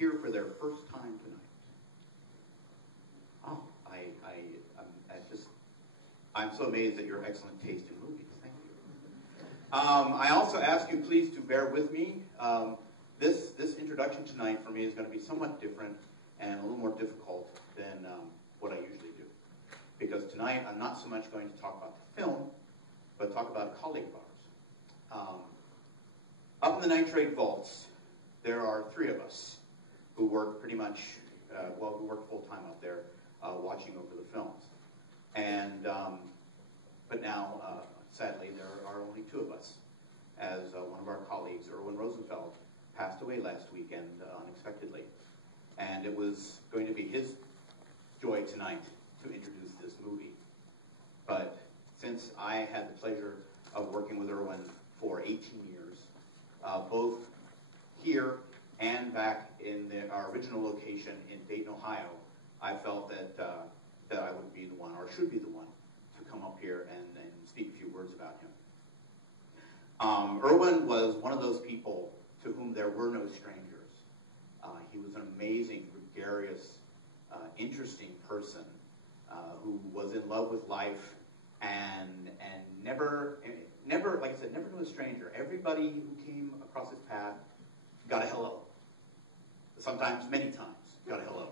here for their first time tonight? Oh, I'm so amazed at your excellent taste in movies. Thank you. I also ask you please to bear with me. This introduction tonight for me is going to be somewhat different and a little more difficult than what I usually do. Because tonight I'm not so much going to talk about the film, but talk about a colleague of ours. Up in the nitrate vaults, there are 3 of us who work pretty much, who work full-time up there watching over the films. And, but now, sadly, there are only 2 of us, as one of our colleagues, Irwin Rosenfeld, passed away last weekend unexpectedly. And it was going to be his joy tonight to introduce this movie. But since I had the pleasure of working with Irwin for 18 years, both here and back in our original location in Dayton, Ohio, I felt that I would be the one, or should be the one, to come up here and speak a few words about him. Irwin was one of those people to whom there were no strangers. He was an amazing, gregarious, interesting person who was in love with life and never, like I said, never knew a stranger. Everybody who came across his path got a hello. Sometimes, many times, got a hello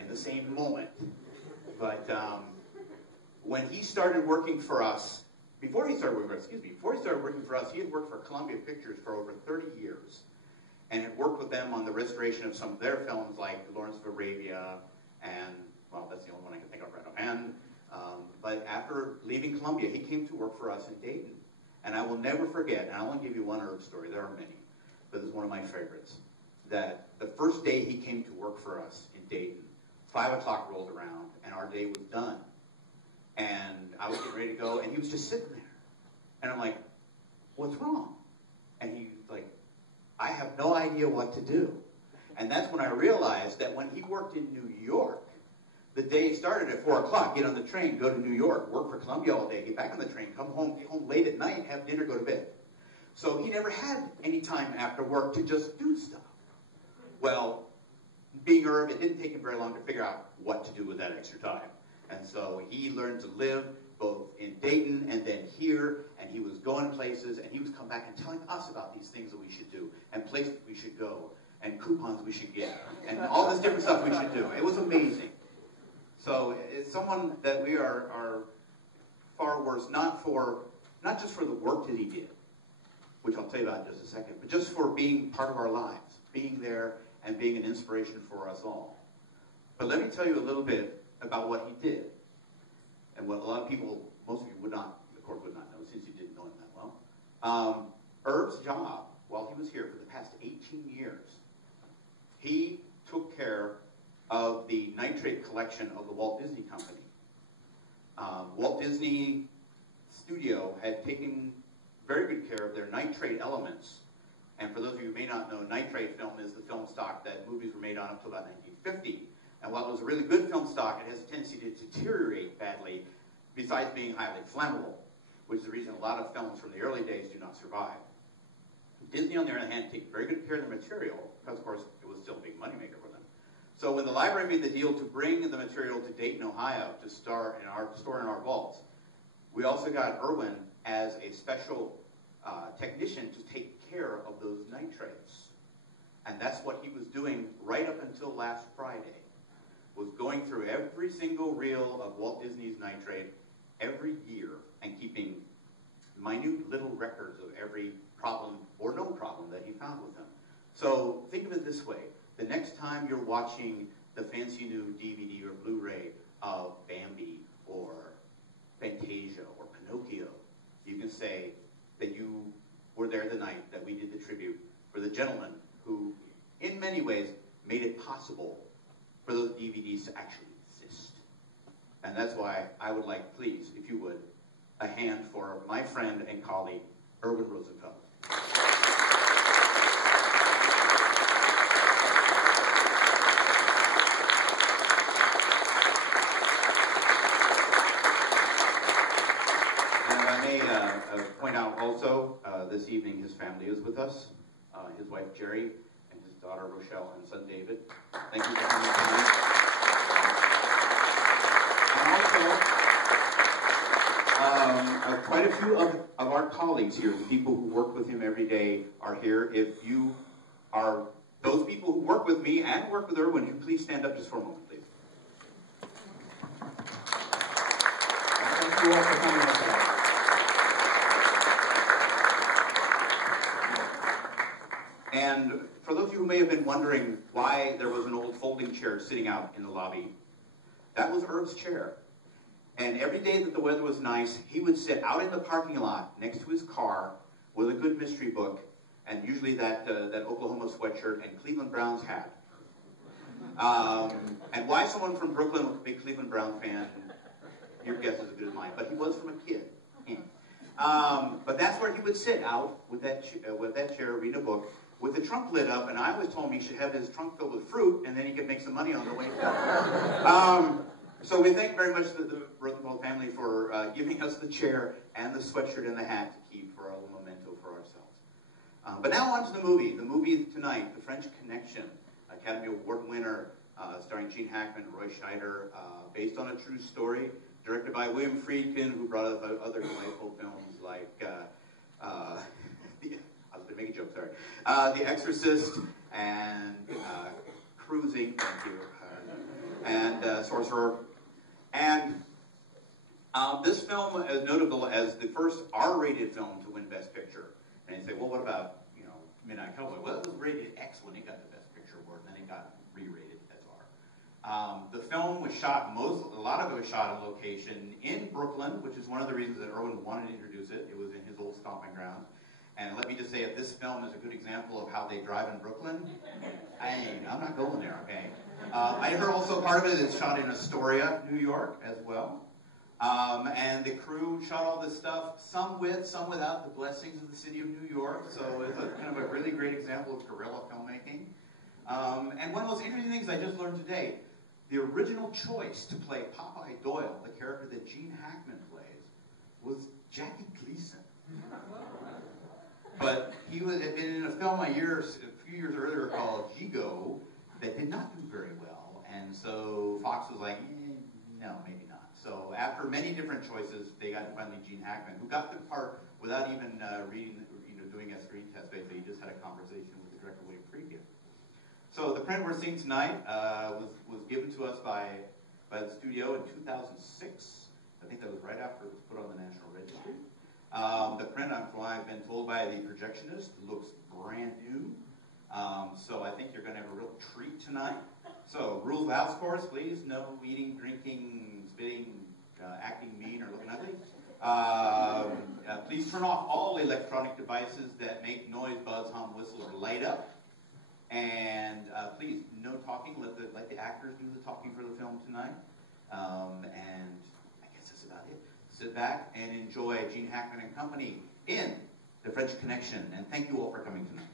in the same moment. But when he started working for us, before he started working for us, he had worked for Columbia Pictures for over 30 years and had worked with them on the restoration of some of their films like Lawrence of Arabia and, well, that's the only one I can think of right offhand. But after leaving Columbia, he came to work for us in Dayton. And I will never forget, and I'll only give you one Irv story, there are many, but this is one of my favorites, that the first day he came to work for us in Dayton, 5 o'clock rolled around, and our day was done. And I was getting ready to go, and he was just sitting there. And I'm like, what's wrong? And he's like, I have no idea what to do. And that's when I realized that when he worked in New York, the day started at 4 o'clock, get on the train, go to New York, work for Columbia all day, get back on the train, come home, get home late at night, have dinner, go to bed. So he never had any time after work to just do stuff. Well, being Irv, it didn't take him very long to figure out what to do with that extra time. And so he learned to live both in Dayton and then here, and he was going places, and he was coming back and telling us about these things that we should do, and places we should go, and coupons we should get, and all this different stuff we should do. It was amazing. So it's someone that we are far worse, not just for the work that he did, which I'll tell you about in just a second, but just for being part of our lives, being there and being an inspiration for us all. But let me tell you a little bit about what he did, and what a lot of people, most of you would not, of course, would not know, since you didn't know him that well. Irv's job, while he was here for the past 18 years, he took care of the nitrate collection of the Walt Disney Company. Walt Disney Studio had taken very good care of their nitrate elements. And for those of you who may not know, nitrate film is the film stock that movies were made on up to about 1950. And while it was a really good film stock, it has a tendency to deteriorate badly, besides being highly flammable, which is the reason a lot of films from the early days do not survive. Disney, on the other hand, took very good care of the material, because, of course, it was still a big moneymaker for them. So when the library made the deal to bring the material to Dayton, Ohio, to store in our vaults, we also got Irwin as a special technician to take care of those nitrates. And that's what he was doing right up until last Friday, was going through every single reel of Walt Disney's nitrate every year and keeping minute little records of every problem or no problem that he found with them. So think of it this way. The next time you're watching the fancy new DVD or Blu-ray of Bambi or Fantasia or Pinocchio, you can say that you were there the night that we did the tribute for the gentleman who, in many ways, made it possible for those DVDs to actually exist. And that's why I would like, please, if you would, a hand for my friend and colleague, Irwin Rosenfeld. And I may point out also, this evening his family is with us. His wife Jerry and his daughter Rochelle and son David. Thank you for coming tonight. And also, quite a few of our colleagues here, the people who work with him every day, are here. If you are those people who work with me and work with Irwin, you please stand up just for a moment, please. Thank you all for coming tonight. And for those of you who may have been wondering why there was an old folding chair sitting out in the lobby, that was Irv's chair. And every day that the weather was nice, he would sit out in the parking lot next to his car with a good mystery book, and usually that Oklahoma sweatshirt and Cleveland Browns hat. And why someone from Brooklyn would be a Cleveland Brown fan, your guess is as good as mine. But he was from a kid. But that's where he would sit out with that chair, reading a book, with the trunk lit up, and I always told him he should have his trunk filled with fruit, and then he could make some money on the way home. So we thank very much the Rosenfeld family for giving us the chair and the sweatshirt and the hat to keep for a little memento for ourselves. But now on to the movie. The movie tonight, The French Connection, Academy Award winner, starring Gene Hackman and Roy Scheider, based on a true story, directed by William Friedkin, who brought us other delightful films like... I was going to make a joke, sorry. The Exorcist and Cruising, thank you, and Sorcerer. And this film is notable as the first R-rated film to win Best Picture. And you say, well, what about, Midnight Cowboy? Well, it was rated X when it got the Best Picture award, and then it got re-rated as R. The film was shot, a lot of it was shot on location in Brooklyn, which is one of the reasons that Irwin wanted to introduce it. It was in his old stomping grounds. And let me just say, if this film is a good example of how they drive in Brooklyn, I'm not going there, okay? I heard also part of it is shot in Astoria, New York, as well. And the crew shot all this stuff, some with, some without the blessings of the city of New York. So it's kind of a really great example of guerrilla filmmaking. And one of the most interesting things I just learned today, the original choice to play Popeye Doyle, the character that Gene Hackman plays, was Jackie Gleason. But he had been in a film a few years earlier called Gigo that did not do very well, and so Fox was like, no, maybe not. So after many different choices, they got finally Gene Hackman, who got the part without even doing a screen test. Basically, he just had a conversation with the director, William Friedkin. So the print we're seeing tonight was given to us by the studio in 2006. I think that was right after it was put on the National Registry. The print, I've been told by the projectionist, looks brand new. So I think you're going to have a real treat tonight. So, rules of the house, of course, please. No eating, drinking, spitting, acting mean, or looking ugly. Please turn off all electronic devices that make noise, buzz, hum, whistle, or light up. And please, no talking. Let the actors do the talking for the film tonight. And I guess that's about it. Sit back and enjoy Gene Hackman and Company in The French Connection. And thank you all for coming tonight.